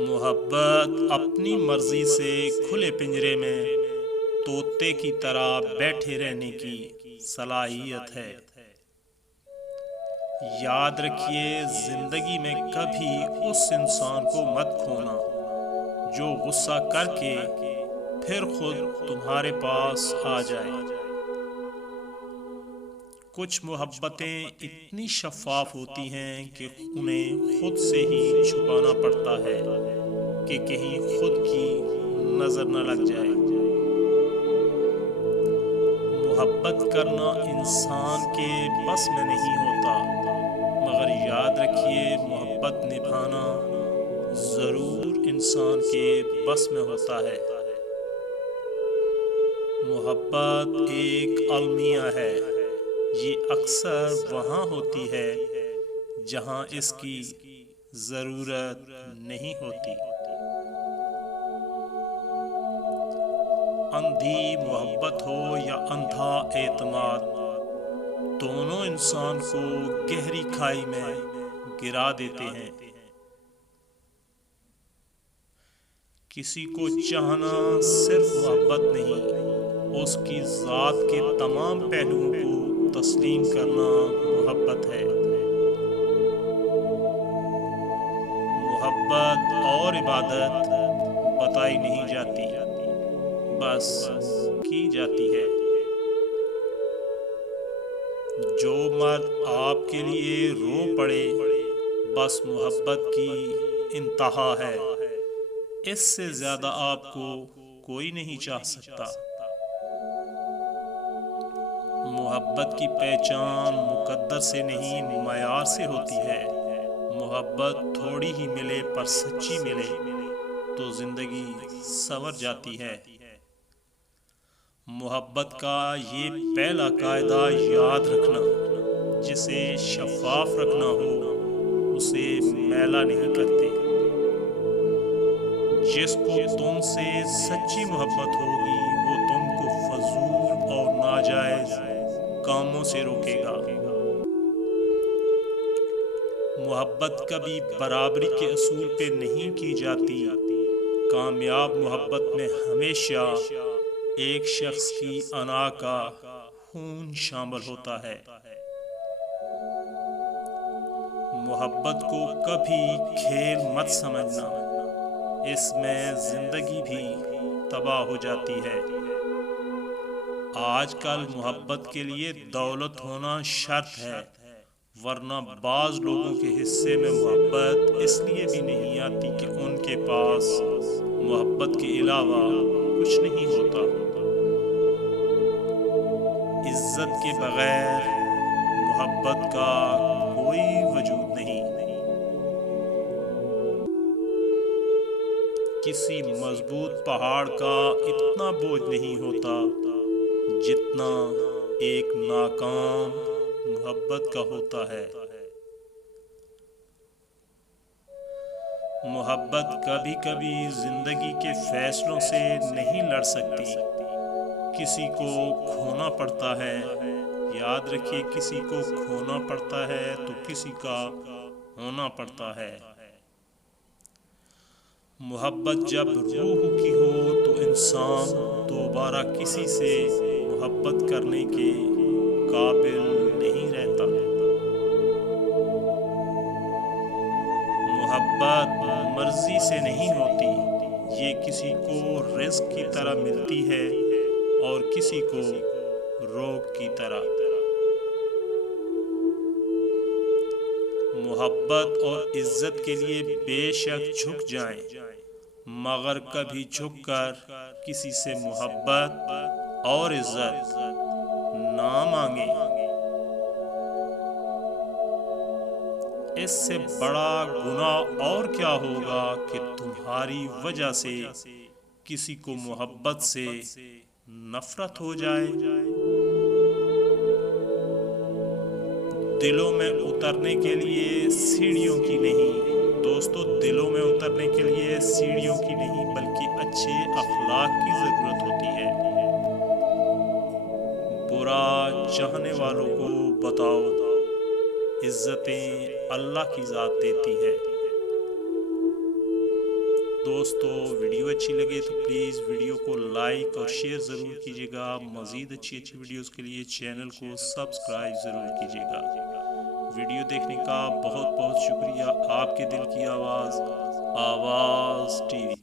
मोहब्बत अपनी मर्जी से खुले पिंजरे में तोते की तरह बैठे रहने की सलाहियत है। याद रखिए, जिंदगी में कभी उस इंसान को मत खोना जो गुस्सा करके फिर खुद तुम्हारे पास आ जाए। कुछ मोहब्बतें इतनी शफाफ होती हैं कि उन्हें खुद से ही छुपाना पड़ता है कि कहीं खुद की नजर न लग जाए। मोहब्बत करना इंसान के बस में नहीं होता, मगर याद रखिए, मोहब्बत निभाना जरूर इंसान के बस में होता है। मोहब्बत एक अलमिया है। ये अक्सर वहाँ होती है जहाँ इसकी ज़रूरत नहीं होती। अंधी मोहब्बत हो या अंधा एतमाद, दोनों इंसान को गहरी खाई में गिरा देते हैं। किसी को चाहना सिर्फ मोहब्बत नहीं, उसकी ज़ात के तमाम पहलुओं को तस्लीम करना मोहब्बत है। मोहब्बत और इबादत बताई नहीं जाती, बस की जाती है। जो मर्द आपके लिए रो पड़े, बस मोहब्बत की इंतहा है। इससे ज़्यादा आपको कोई नहीं चाह सकता। मोहब्बत की पहचान मुकद्दर से नहीं, मयार से होती है। मोहब्बत थोड़ी ही मिले पर सच्ची मिले तो जिंदगी संवर जाती है। मोहब्बत का ये पहला कायदा याद रखना, जिसे शफाफ रखना हो उसे मैला नहीं करते। जिसको तुमसे सच्ची मोहब्बत होगी वो तुमको फजूल और नाजायज कामों से रोकेगा। मोहब्बत कभी बराबरी के असूल पे नहीं की जाती। कामयाब मोहब्बत में हमेशा एक शख्स की अना का खून शामिल होता है। मोहब्बत को कभी खेल मत समझना, इसमें जिंदगी भी तबाह हो जाती है। आजकल मोहब्बत के लिए दौलत होना शर्त है, वरना बाज लोगों के हिस्से में मोहब्बत इसलिए भी नहीं आती कि उनके पास मोहब्बत के अलावा कुछ नहीं होता। इज्जत के बगैर मोहब्बत का कोई वजूद नहीं। किसी मजबूत पहाड़ का इतना बोझ नहीं होता जितना एक नाकाम मोहब्बत का होता है। मोहब्बत कभी कभी जिंदगी के फैसलों से नहीं लड़ सकती, किसी को खोना पड़ता है। याद रखिए, किसी को खोना पड़ता है तो किसी का होना पड़ता है। मोहब्बत जब रूह की हो तो इंसान दोबारा किसी से मोहब्बत करने के काबिल नहीं रहता। मोहब्बत मर्जी से नहीं होती, ये किसी को रिस्क की तरह मिलती है और किसी को रोग की तरह। मोहब्बत और इज्जत के लिए बेशक झुक जाएं, मगर कभी झुककर किसी से मोहब्बत और इज्जत ना मांगे। इससे बड़ा गुनाह और क्या होगा कि तुम्हारी वजह से किसी को मोहब्बत से नफरत हो जाए। दिलों में उतरने के लिए सीढ़ियों की नहीं, दोस्तों, दिलों में उतरने के लिए सीढ़ियों की नहीं बल्कि अच्छे अखलाक की जरूरत होती है। बुरा चाहने वालों को बताओ, इज्जतें अल्लाह की जात देती है। दोस्तों वीडियो अच्छी लगे तो प्लीज़ वीडियो को लाइक और शेयर ज़रूर कीजिएगा। मज़ीद अच्छी वीडियोस के लिए चैनल को सब्सक्राइब ज़रूर कीजिएगा। वीडियो देखने का बहुत बहुत शुक्रिया। आपके दिल की आवाज़, आवाज़ टीवी।